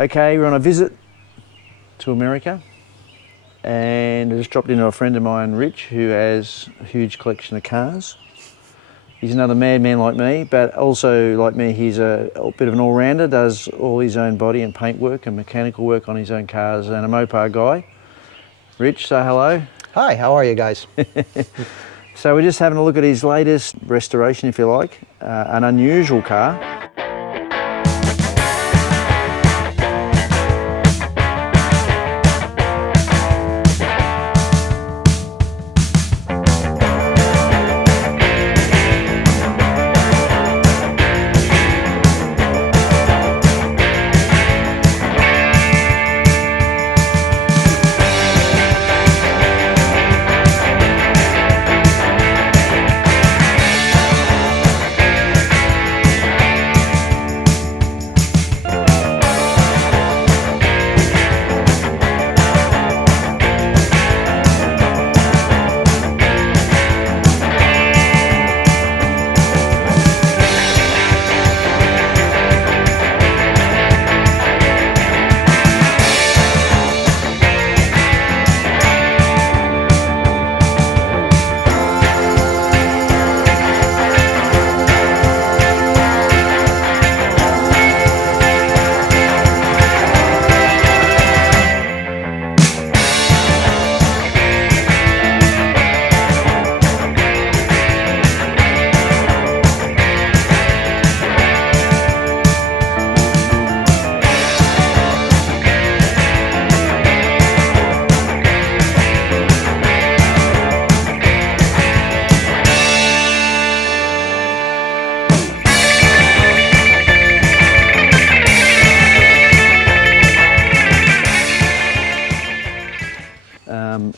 Okay, we're on a visit to America, and I just dropped into a friend of mine, Rich, who has a huge collection of cars. He's another madman like me, but also like me, he's a bit of an all-rounder, does all his own body and paint work and mechanical work on his own cars, and a Mopar guy. Rich, say hello. Hi, how are you guys? So we're just having a look at his latest restoration, if you like, an unusual car.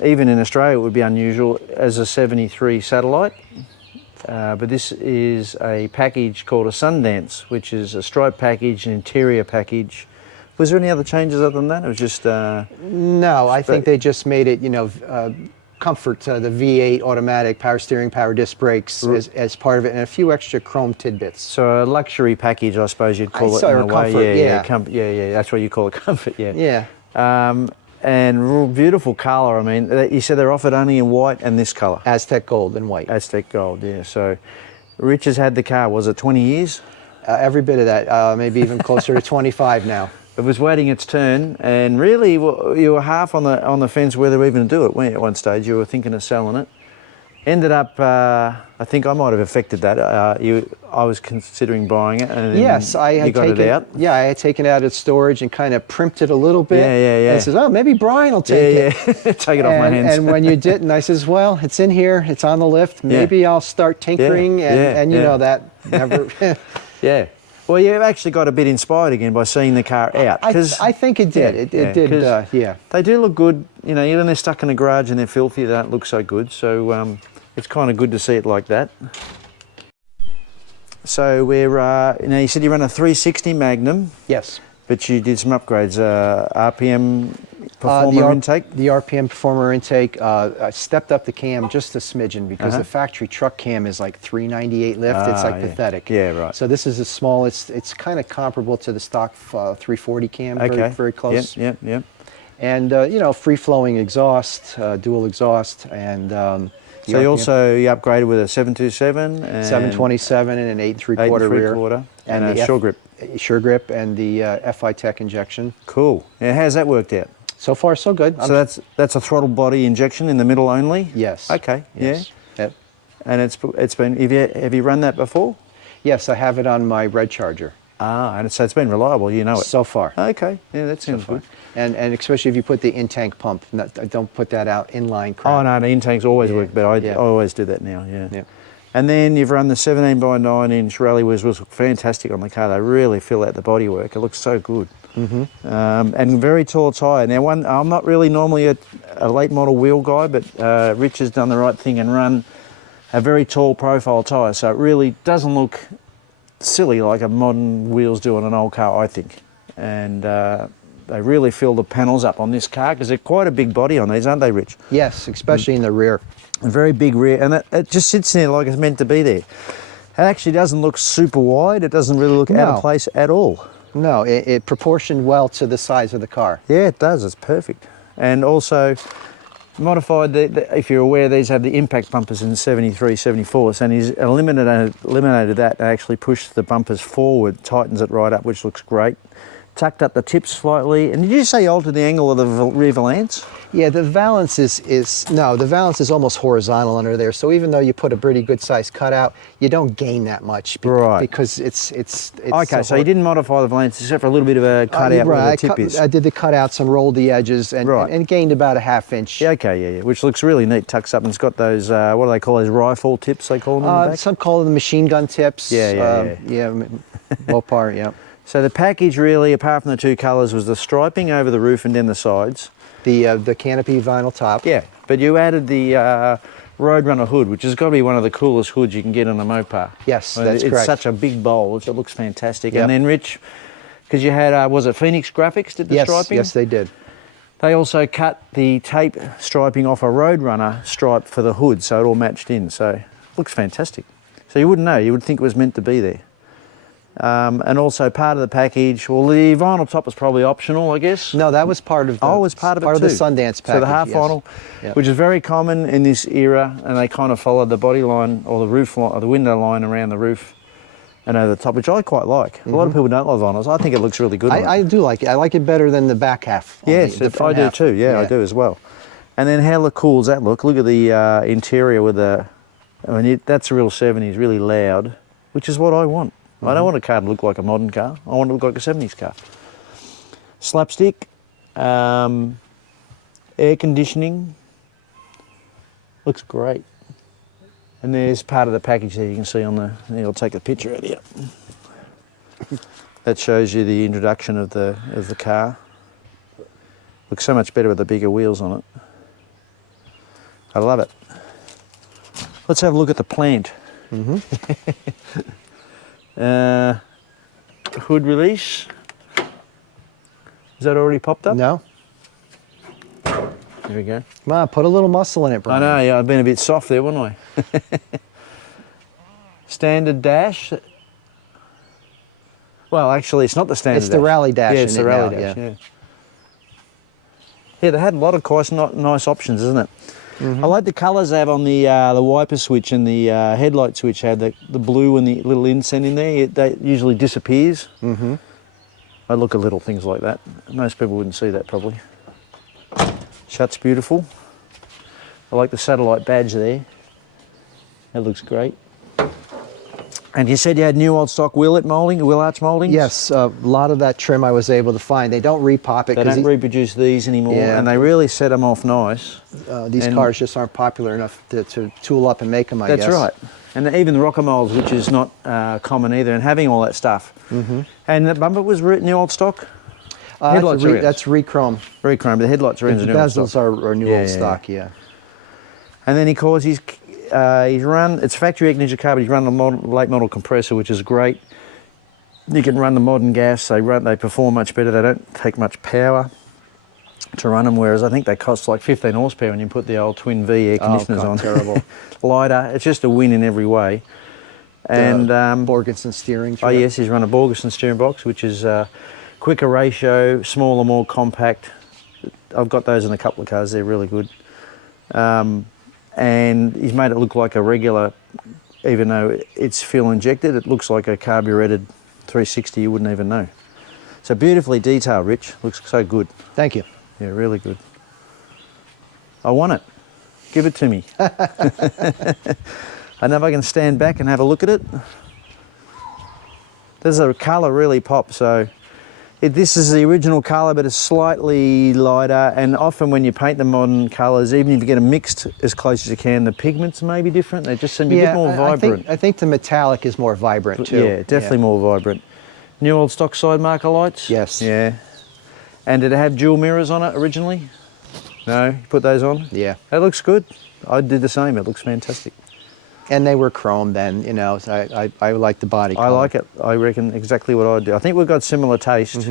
Even in Australia it would be unusual as a 73 Satellite, but this is a package called a Sundance, which is a stripe package, an interior package. Was there any other changes other than that? It was just... No, I think they just made it, comfort, the V8 automatic, power steering, power disc brakes as part of it, and a few extra chrome tidbits. So a luxury package, I suppose you'd call it in a way. Comfort, Yeah, that's what you call it, comfort, yeah. Yeah. And real beautiful colour. I mean, you said they're offered only in white and this colour. Aztec gold and white. Aztec gold, yeah. So Rich has had the car, was it 20 years? Every bit of that, maybe even closer to 25 now. It was waiting its turn, and really you were half on the fence whether even to do it, weren't you, at one stage? You were thinking of selling it. Ended up, I think I might have affected that. I was considering buying it, and yes, I had got it out. Yeah, I had taken it out of storage and kind of primped it a little bit. Yeah. And I says, oh, maybe Brian will take it. Yeah, take it off my hands. And when you didn't, I says, well, it's in here, it's on the lift. Maybe I'll start tinkering, and you know that never. Yeah. Well, you've actually got a bit inspired again by seeing the car out. I think it did. It did. Yeah. They do look good. You know, even when they're stuck in the garage and they're filthy, they don't look so good. So it's kind of good to see it like that. So we're, you said you run a 360 Magnum. Yes. But you did some upgrades, RPM Performer intake? The RPM Performer intake, I stepped up the cam just a smidgen because the factory truck cam is like 398 lift. It's like pathetic. Yeah, right. So this is a small, it's kind of comparable to the stock 340 cam, very close. Yep. And, free-flowing exhaust, dual exhaust, and... so you upgraded with a 727 and 727 and an 8 3/4 rear. And a Sure Grip. Sure Grip and the FI Tech injection. Cool. Yeah, how's that worked out? So far, so good. So that's a throttle body injection in the middle only? Yes. Okay, yes. Yeah. Yep. And it's been, have you run that before? Yes, I have it on my Red Charger. Ah, and so it's been reliable, you know it. So far. Okay, yeah, that sounds good. And especially if you put the in-tank pump, don't put that out inline crap. Oh no, the in-tanks always work, but I always do that now, yeah. And then you've run the 17x9 inch rally wheels, which look fantastic on the car. They really fill out the bodywork. It looks so good. And very tall tyre. Now, I'm not really normally a late model wheel guy, but Rich has done the right thing and run a very tall profile tyre, so it really doesn't look silly like a modern wheels do on an old car, I think. And they really fill the panels up on this car because they're quite a big body on these, aren't they, Rich? Yes, especially in the rear. A very big rear, and it just sits there like it's meant to be there. It actually doesn't look super wide. It doesn't really look out of place at all. No, it proportioned well to the size of the car. Yeah, it does. It's perfect. And also modified, if you're aware, these have the impact bumpers in 73, 74, and he's eliminated that and actually pushed the bumpers forward, tightens it right up, which looks great. Tucked up the tips slightly. And did you say you altered the angle of the rear valance? Yeah, the valance the valance is almost horizontal under there. So even though you put a pretty good size cutout, you don't gain that much. Right. Because it's okay, so you didn't modify the valance except for a little bit of a cutout where the tip is. I did the cutouts and rolled the edges and gained about a half-inch. Yeah, okay, yeah, which looks really neat. Tucks up and it's got those, what do they call those, rifle tips they call them in the back? Some call them machine gun tips. Yeah, Mopar, yeah. So the package really, apart from the two colours, was the striping over the roof and down the sides. The canopy vinyl top. Yeah, but you added the Roadrunner hood, which has got to be one of the coolest hoods you can get on a Mopar. Yes, that's correct. It's such a big bulge, it looks fantastic. Yep. And then Rich, because you had, was it Phoenix Graphics did the striping? Yes, they did. They also cut the tape striping off a Roadrunner stripe for the hood, so it all matched in. So it looks fantastic. So you wouldn't know, you would think it was meant to be there. And also part of the package, well, the vinyl top was probably optional, I guess. No, that was part of the, it was part of the Sundance package. So the half vinyl, which is very common in this era, and they kind of followed the body line or the roof line, or the window line around the roof and over the top, which I quite like. A lot of people don't like vinyls. I think it looks really good. I do like it. I like it better than the back half. Yes, I do too. Yeah, I do as well. And then how cool does that look? Look at the interior with the, I mean, that's a real 70s, really loud, which is what I want. I don't want a car to look like a modern car. I want it to look like a 70s car. Slapstick, air conditioning, looks great. And there's part of the package there you can see on the, I'll take a picture out here. That shows you the introduction of the car. Looks so much better with the bigger wheels on it. I love it. Let's have a look at the plant. Hood release. Is that already popped up? No. There we go. Come on, put a little muscle in it, Brian. I know, yeah, I've been a bit soft there, wasn't I? Standard dash. Well, actually, it's not the standard dash. It's the rally dash. Yeah, it's the rally dash, yeah. Yeah, they had a lot of nice options, isn't it? I like the colours they have on the wiper switch and the headlight switch. Had the blue and the little inset in there. That usually disappears. I look at little things like that. Most people wouldn't see that probably. Shuts beautiful. I like the satellite badge there. That looks great. And you said you had new old stock wheel arch mouldings? Yes, a lot of that trim I was able to find. They don't repop it. They don't reproduce these anymore, and they really set them off nice. These cars just aren't popular enough to tool up and make them, I guess. That's right. And even the rocker molds, which is not common either, and having all that stuff. And the bumper was new old stock? That's re-chrome. Re-chrome, but the headlights are new old stock. The bezels are new old stock, yeah. And then, of course, he's run, it's factory ignition car, but he's run a late model compressor, which is great. You can run the modern gas, they perform much better, they don't take much power to run them, whereas I think they cost like 15 horsepower when you put the old twin V air conditioners on. Terrible. Lighter, it's just a win in every way. And Borgeson steering. Oh yes, he's run a Borgeson steering box, which is quicker ratio, smaller, more compact. I've got those in a couple of cars, they're really good. And he's made it look like a regular, even though it's fuel injected, it looks like a carburetted 360, you wouldn't even know. So beautifully detailed, Rich, looks so good. Thank you. Yeah, really good. I want it. Give it to me. I know if I can stand back and have a look at it. There's a colour really pops, so this is the original colour, but it's slightly lighter, and often when you paint the modern colours, even if you get them mixed as close as you can, the pigments may be different. They just seem to be a bit more vibrant. I think the metallic is more vibrant too. Yeah, definitely more vibrant. New old stock side marker lights? Yes. Yeah. And did it have dual mirrors on it originally? No, you put those on? Yeah. That looks good. I did the same, it looks fantastic. And they were chrome then, you know, so I like the body color. I like it. I reckon exactly what I'd do. I think we've got similar taste.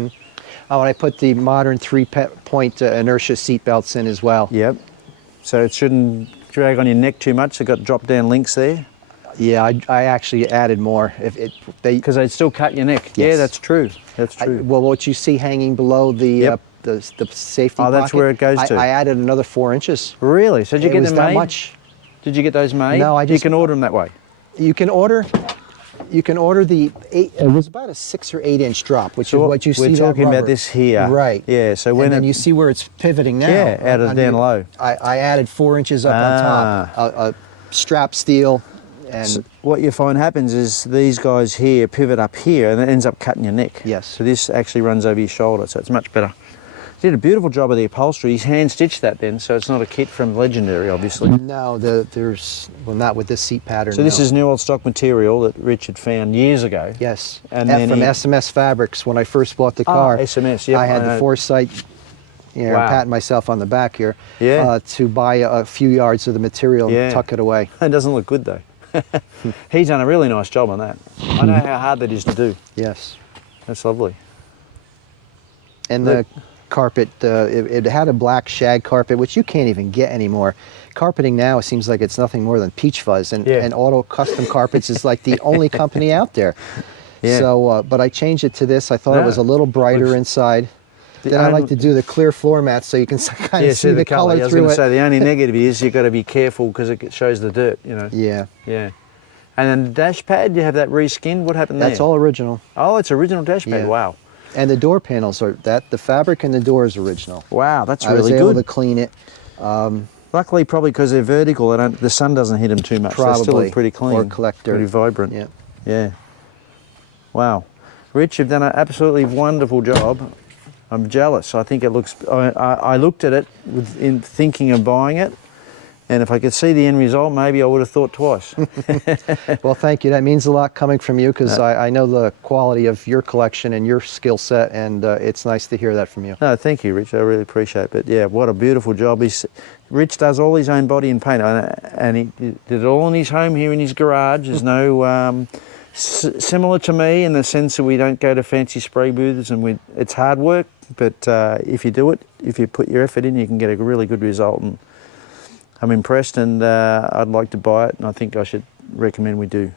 Oh, and I put the modern 3-point inertia seat belts in as well. Yep. So it shouldn't drag on your neck too much. They've got drop-down links there. Yeah, I actually added more. Because they'd still cut your neck. Yeah, Yes. that's true. That's true. Well, what you see hanging below the the safety pocket. Oh, that's where it goes to. I added another 4 inches. Really? So did you It get was them that made? much. Did you get those made? No, I You just- can order them that way. You can order. You can order the 8. It was about a 6 or 8 inch drop, which is what you see. We're that talking about rubber. this here. Right. Yeah. So when And then it, you see where it's pivoting now. Yeah, out of down low. I added 4 inches up on top. A strap steel, and what you find happens is these guys here pivot up here, and it ends up cutting your neck. Yes. So this actually runs over your shoulder, so it's much better. He did a beautiful job of the upholstery. He's hand stitched that then, so it's not a kit from Legendary, obviously. no, there's not with this seat pattern. So this no. is new old stock material that Richard found years ago. Yes, And and then from he- SMS Fabrics when I first bought the car. SMS, yep, I had I know. the foresight. You know, Wow. I'm patting myself on the back here. Yeah. To buy a few yards of the material Yeah. and tuck it away. It doesn't look good though. He's done a really nice job on that. I know how hard that is to do. Yes. That's lovely. And Look. the carpet, it had a black shag carpet, which you can't even get anymore. Carpeting now seems like it's nothing more than peach fuzz, and, Yeah. and Auto Custom Carpets is like the only company out there. Yeah. So, but I changed it to this. I thought it No, was a little brighter looks- inside. The Then I like only- to do the clear floor mats so you can kind of see the color I was through going to it. say the only negative is you've got to be careful because it shows the dirt, you know. Yeah, Yeah. And then the dash pad, you have that reskinned. What happened there? that's all original. Oh, it's original dash pad. Yeah. Wow. And the door panels are the fabric and the door is original. Wow, that's I was really able good. to clean it. Luckily, probably because they're vertical, the sun doesn't hit them too much. They still Probably. look pretty clean. Or collect dirt. Pretty vibrant. Yeah. Yeah. Wow. Rich, you've done an absolutely wonderful job. I'm jealous. I think it looks. I looked at it in thinking of buying it, and if I could see the end result, maybe I would have thought twice. Well, thank you. That means a lot coming from you because I know the quality of your collection and your skill set, and it's nice to hear that from you. No, thank you, Rich. I really appreciate it. But yeah, what a beautiful job. Rich does all his own body and paint, and he did it all in his home here in his garage. There's no similar to me in the sense that we don't go to fancy spray booths, and it's hard work. But if you do it, if you put your effort in, you can get a really good result. And I'm impressed, and I'd like to buy it, and I think I should recommend we do.